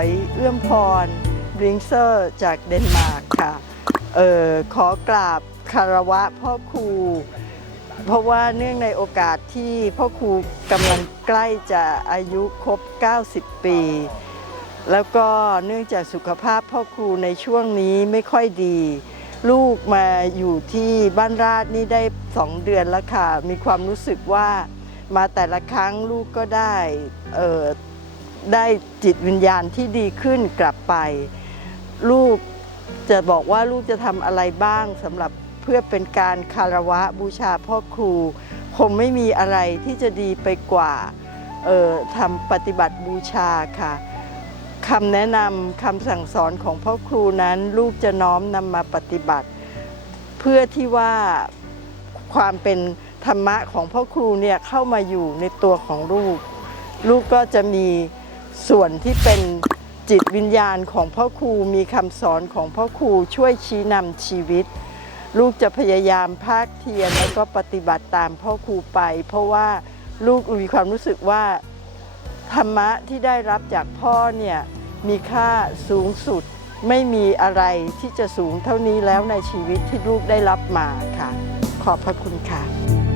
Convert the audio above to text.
อยเอื้อมพรบริงเซอร์ จากเดนมาร์กค่ะเออขอกราบคารวะพ่อครู เพราะว่าเนื่องในโอกาสที่พ่อครูกำลังใกล้จะอายุครบ 90 ปี แล้วก็เนื่องจากสุขภาพพ่อครูในช่วงนี้ไม่ค่อยดี ลูกมาอยู่ที่บ้านราชนี่ได้สองเดือนแล้วค่ะ มีความรู้สึกว่ามาแต่ละครั้งลูกก็ได้ ได้จิตวิญญาณที่ดีขึ้นกลับไป ลูกจะบอกว่าลูกจะทำอะไรบ้างสำหรับเพื่อเป็นการคารวะบูชาพ่อครู คงไม่มีอะไรที่จะดีไปกว่าออทำปฏิบัติบูชาค่ะคำแนะนำคำสั่งสอนของพ่อครูนั้น ลูกจะน้อมนำมาปฏิบัติ เพื่อที่ว่าความเป็นธรรมะของพ่อครูเนี่ยเข้ามาอยู่ในตัวของลูก ลูกก็จะมี ส่วนที่เป็นจิตวิญญาณของพ่อครูมีคำสอนของพ่อครูช่วยชี้นำชีวิต ลูกจะพยายามภาคเทียนแล้วก็ปฏิบัติตามพ่อครูไป เพราะว่าลูกมีความรู้สึกว่าธรรมะที่ได้รับจากพ่อเนี่ยมีค่าสูงสุด ไม่มีอะไรที่จะสูงเท่านี้แล้วในชีวิตที่ลูกได้รับมาค่ะ ขอบพระคุณค่ะ